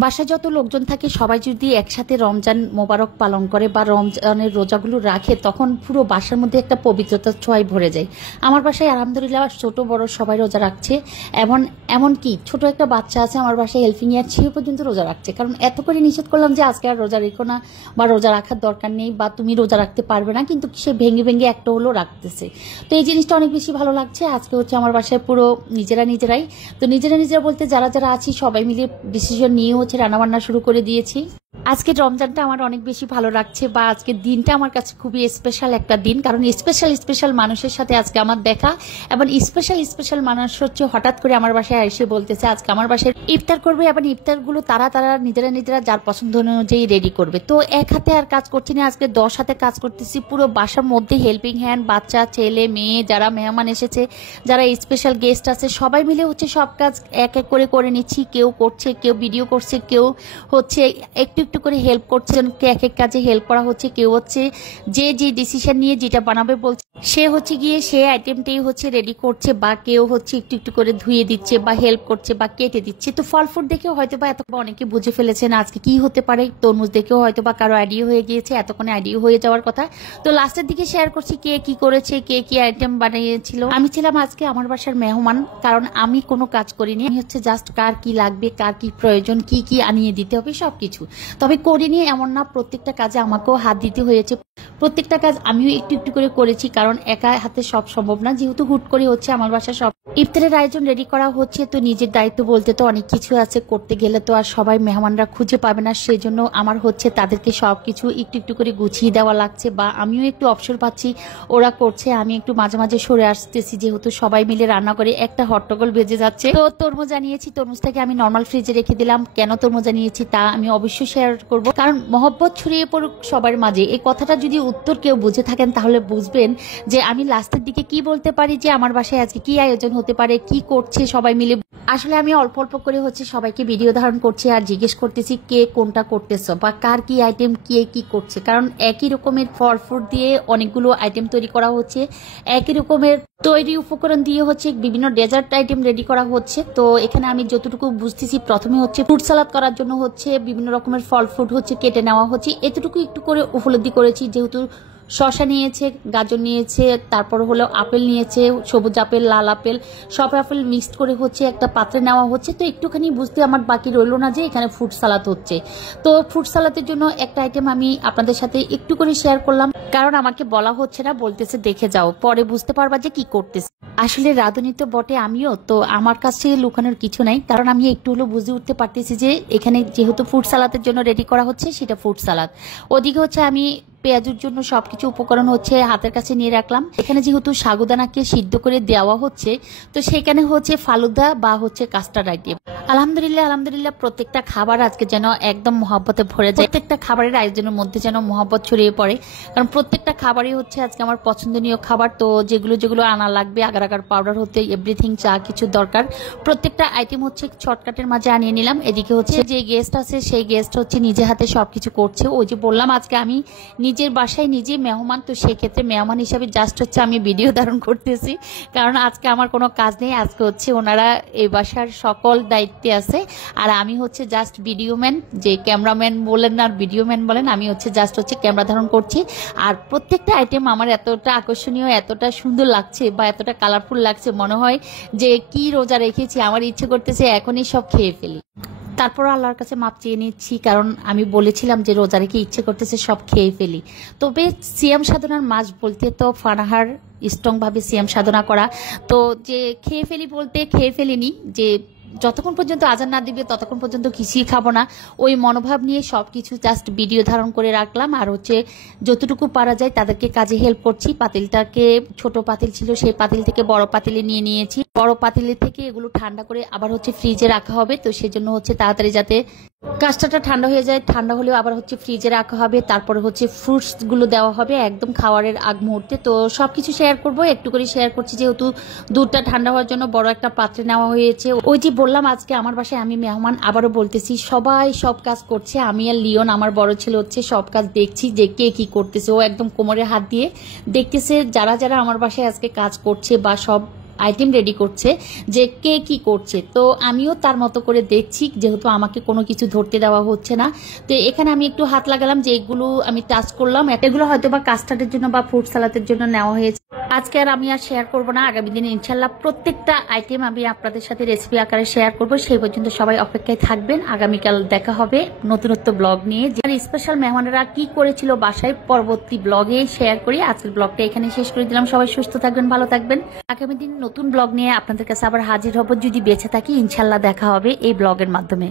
বাসায় যত লোকজন থাকে সবাই যদি একসাথে রমজান মোবারক পালন করে বা রমজানের রোজাগুলো রাখে তখন পুরো বাসার মধ্যে একটা পবিত্রতার ছোঁয়ায় ভরে যায়। আমার বাসায় আলহামদুলিল্লাহ ছোট বড় সবাই রোজা রাখছে। এমনকি ছোট একটা বাচ্চা আছে আমার বাসায় হেল্পিং ইয়ার সে পর্যন্ত রোজা রাখছে, কারণ এত করে নিষেধ করলাম যে আজকে আর রোজা রেখো না বা রোজা রাখার দরকার নেই বা তুমি রোজা রাখতে পারবে না, কিন্তু সে ভেঙে ভেঙে একটা হলো রাখতেছে। তো এই জিনিসটা অনেক বেশি ভালো লাগছে। আজকে হচ্ছে আমার বাসায় পুরো নিজেরাই তো নিজেরা বলতে যারা যারা আছি সবাই মিলে ডিসিশন নিয়ে হচ্ছে রান্নাবান্না শুরু করে দিয়েছি। আজকে রমজানটা আমার অনেক বেশি ভালো লাগছে বা আজকের দিনটা আমার কাছে খুবই স্পেশাল একটা দিন, কারণ স্পেশাল মানুষের সাথে আজকে আমার দেখা এবং স্পেশাল মানুষ হচ্ছে হঠাৎ করে আমার বাসায় এসে বলতেছে আজকে আমার বাসায় ইফতার করবে এবং ইফতারগুলো তারা নিজেরা যার পছন্দ অনুযায়ী রেডি করবে। তো এক হাতে আর কাজ করছি না, আজকে 10 হাতে কাজ করতেছি। পুরো বাসার মধ্যে হেল্পিং হ্যান্ড, বাচ্চা ছেলে মেয়ে যারা মেহমান এসেছে, যারা স্পেশাল গেস্ট আছে সবাই মিলে হচ্ছে সব কাজ এক এক করে নিচ্ছি। কেউ করছে, কেউ ভিডিও করছে, কেউ হচ্ছে একটু করে হেল্প করছে, এক এক কাজে হেল্প করা হচ্ছে। কেউ হচ্ছে যে ডিসিশন নিয়ে যেটা বানাবে বলছে সে হচ্ছে গিয়ে সে আইটেমটাই হচ্ছে রেডি করছে, বা কেউ হচ্ছে একটু করে ধুয়ে দিচ্ছে বা হেল্প করছে বা কেটে দিচ্ছে। তো ফল ফুড দেখেও হয়তো বা অনেকে বুঝে ফেলেছেন আজকে কি হতে পারে। তরমুজ দেখেও হয়তো বা কারো আইডিয়া হয়ে গিয়েছে, এতক্ষণে আইডিয়া হয়ে যাওয়ার কথা। তো লাস্টের দিকে শেয়ার করছি কে কি করেছে, কে কি আইটেম বানিয়েছিল। আমি ছিলাম আজকে আমার বাসার মেহমান, কারণ আমি কোনো কাজ করিনি। আমি হচ্ছে জাস্ট কার কি লাগবে, কার কি প্রয়োজন, কি আনিয়ে দিতে হবে সবকিছু। তবে করিনি এমন না, প্রত্যেকটা কাজে আমাকেও হাত দিতে হয়েছে। প্রত্যেকটা কাজ আমিও একটু করে করেছি, কারণ একা হাতে সব সম্ভব না। যেহেতু হুট করে হচ্ছে আমার বাসায় সব ইফতারের আয়োজন রেডি করা হচ্ছে, তো নিজের দায়িত্ব বলতে তো অনেক কিছু আছে, করতে গেলে তো আর সবাই মেহমানরা খুঁজে পাবে না। সেজন্য আমার হচ্ছে তাদেরকে সবকিছু একটু করে গুছিয়ে দেওয়া লাগছে, বা আমিও একটু অবসর পাচ্ছি। ওরা করছে, আমি একটু মাঝে সরে আসতেছি, যেহেতু সবাই মিলে রান্না করে একটা হট্টগোল বেজে যাচ্ছে। তো তরমুজ আনিয়েছি, তরমুজটাকে আমি নর্মাল ফ্রিজে রেখে দিলাম। কেন তরমুজ আনিয়েছি তা আমি অবশ্যই শেয়ার করব, কারণ মহব্বত ছড়িয়ে পড়ুক সবার মাঝে। এই কথাটা যদি উত্তর কেউ বুঝে থাকেন তাহলে বুঝবেন যে আমি লাস্টের দিকে কি বলতে পারি, যে আমার বাসায় আজকে কি আয়োজন হতে পারে, কি করছে সবাই মিলে। আসলে আমি অল্প করে হচ্ছে সবাইকে ভিডিও ধারণ করছি আর জিজ্ঞেস করতেছি কে কোনটা করতেছ বা কার কি আইটেম কে কি করছে, কারণ একই রকমের ফল ফ্রুট দিয়ে অনেকগুলো আইটেম তৈরি করা হচ্ছে। একই রকমের তৈরি উপকরণ দিয়ে হচ্ছে বিভিন্ন ডেজার্ট আইটেম রেডি করা হচ্ছে। তো এখানে আমি যতটুকু বুঝতেছি, প্রথমে হচ্ছে ফ্রুট সালাদ করার জন্য হচ্ছে বিভিন্ন রকমের ফল ফ্রুট হচ্ছে কেটে নেওয়া হচ্ছে। এতটুকু একটু করে উপলব্ধি করেছি, যেহেতু শসা নিয়েছে, গাজর নিয়েছে, তারপর হলো আপেল নিয়েছে, সবুজ আপেল, লাল আপেল, সব আপেল মিক্সড করে হচ্ছে একটা পাত্রে নেওয়া হচ্ছে। তো একটুখানি বুঝতে আমার বাকি রইল না যে এখানে ফ্রুট সালাদ হচ্ছে। তো ফ্রুট সালাদের জন্য একটা আইটেম আমি আপনাদের সাথে একটু করে শেয়ার করলাম, কারণ আমাকে বলা হচ্ছে না, বলতেছে দেখে যাও, পরে বুঝতে পারবা যে কি করতেছে। আসলে রাঁধুনি তো বটে আমিও, তো আমার কাছে লুকানোর কিছু নাই, কারণ আমি একটু হলো বুঝে উঠতে পারতেছি যে এখানে যেহেতু ফ্রুট সালাদের জন্য রেডি করা হচ্ছে সেটা ফ্রুট সালাদ। ওদিকে হচ্ছে আমি পেঁয়াজের জন্য সবকিছু উপকরণ হচ্ছে হাতের কাছে নিয়ে রাখলাম। এখানে যেহেতু সাগুদানাকে সিদ্ধ করে দেওয়া হচ্ছে, তো সেখানে হচ্ছে ফালুদা বা হচ্ছে কাস্টার্ড আইটেম। আলহামদুলিল্লাহ প্রত্যেকটা খাবার আজকে যেন একদম মহব্বতে ভরে যায়। প্রত্যেকটা খাবারের আয়োজনের মধ্যে যেন মহব্বত ছড়িয়ে পড়ে, কারণ প্রত্যেকটা খাবারই হচ্ছে আজকে আমার পছন্দনীয় খাবার। তো যেগুলো আনা লাগবে, আগার পাউডার হতে এভরিথিং যা কিছু দরকার প্রত্যেকটা আইটেম হচ্ছে শর্টকাটের মাঝে আনিয়ে নিলাম। এদিকে হচ্ছে যে গেস্ট আছে সেই গেস্ট হচ্ছে নিজে হাতে সবকিছু করছে। ওই যে বললাম আজকে আমি নিজের বাসায় নিজে মেহমান, তো সেক্ষেত্রে মেহমান হিসাবে জাস্ট হচ্ছে আমি ভিডিও ধারণ করতেছি, কারণ আজকে আমার কোনো কাজ নেই। আজকে হচ্ছে ওনারা এই বাসার সকল দায়িত্বে আছে, আর আমি হচ্ছে জাস্ট ভিডিও ম্যান। যে ক্যামেরাম্যান বলেন আর ভিডিও ম্যান বলেন, আমি হচ্ছে জাস্ট হচ্ছে ক্যামেরা ধারণ করছি। আর প্রত্যেকটা আইটেম আমার এতটা আকর্ষণীয়, এতটা সুন্দর লাগছে বা এতটা কালারফুল লাগছে, মনে হয় যে কি রোজা রেখেছি, আমার ইচ্ছে করতেছে এখনই সব খেয়ে ফেলি। তারপর আল্লাহর কাছে মাপ চেয়ে নিচ্ছি, কারণ আমি বলেছিলাম যে রোজা রেখে ইচ্ছে করতেছে সব খেয়ে ফেলি। তবে সিয়াম সাধনার মাস বলতে তো ফানাহার স্ট্রং ভাবে সিয়াম সাধনা করা, তো যে খেয়ে ফেলি বলতে খেয়ে ফেলিনি, যে যতক্ষণ পর্যন্ত আজান না দিবে ততক্ষণ পর্যন্ত কিছুই খাবো না, ওই মনোভাব নিয়ে সবকিছু জাস্ট ভিডিও ধারণ করে রাখলাম। আর হচ্ছে যতটুকু পারা যায় তাদেরকে কাজে হেল্প করছি। পাতিলটাকে ছোট পাতিল ছিল, সেই পাতিল থেকে বড় পাতিলে নিয়ে নিয়েছি। বড় পাতিলের থেকে এগুলো ঠান্ডা করে আবার হচ্ছে ফ্রিজে রাখা হবে, তো সেজন্য হচ্ছে তাড়াতাড়ি যাতে কাস্টারটা ঠান্ডা হয়ে যায়। ঠান্ডা হলেও আবার হচ্ছে ফ্রিজে রাখা হবে, তারপরে হচ্ছে ফ্রুটস গুলো দেওয়া হবে একদম খাওয়ারের আগ মুহূর্তে। তো সবকিছু শেয়ার করব, একটু করে শেয়ার করছি, যেহেতু দুধটা ঠান্ডা হওয়ার জন্য বড় একটা পাত্রে নেওয়া হয়েছে। ওই যে বললাম আজকে আমার বাসায় আমি মেহমান, আবারও বলতেছি সবাই সব কাজ করছে। আমি আর লিওন আমার বড় ছেলে হচ্ছে সব কাজ দেখছি যে কে কি করতেছে। ও একদম কোমরে হাত দিয়ে দেখতেছে যারা আমার বাসায় আজকে কাজ করছে বা সব আইটেম রেডি করছে যে কে কি করছে। তো আমিও তার মতো করে দেখছি, যেহেতু আমাকে কোনো কিছু ধরতে দেওয়া হচ্ছে না। তো এখানে আমি একটু হাত লাগালাম, যে এগুলো আমি টাচ করলাম, এগুলো হয়তো বা কাস্টার্ডের জন্য বা ফ্রুট সালাদের জন্য নেওয়া হয়েছে। আজকে আর আমি আর শেয়ার করব না, আগামী দিনে ইনশাল্লাহ প্রত্যেকটা আইটেম আমি আপনাদের সাথে রেসিপি আকারে শেয়ার করব। সেই পর্যন্ত সবাই অপেক্ষায় থাকবেন, আগামীকাল দেখা হবে নতুনত্ব ব্লগ নিয়ে। যারা স্পেশাল মেহমানেরা কি করেছিল বাসায় পরবর্তী ব্লগে শেয়ার করি। আজকের ব্লগটা এখানে শেষ করে দিলাম। সবাই সুস্থ থাকবেন, ভালো থাকবেন। আগামী দিন নতুন ব্লগ নিয়ে আপনাদের কাছে আবার হাজির হব, যদি বেঁচে থাকি। ইনশাল্লাহ দেখা হবে এই ব্লগের মাধ্যমে।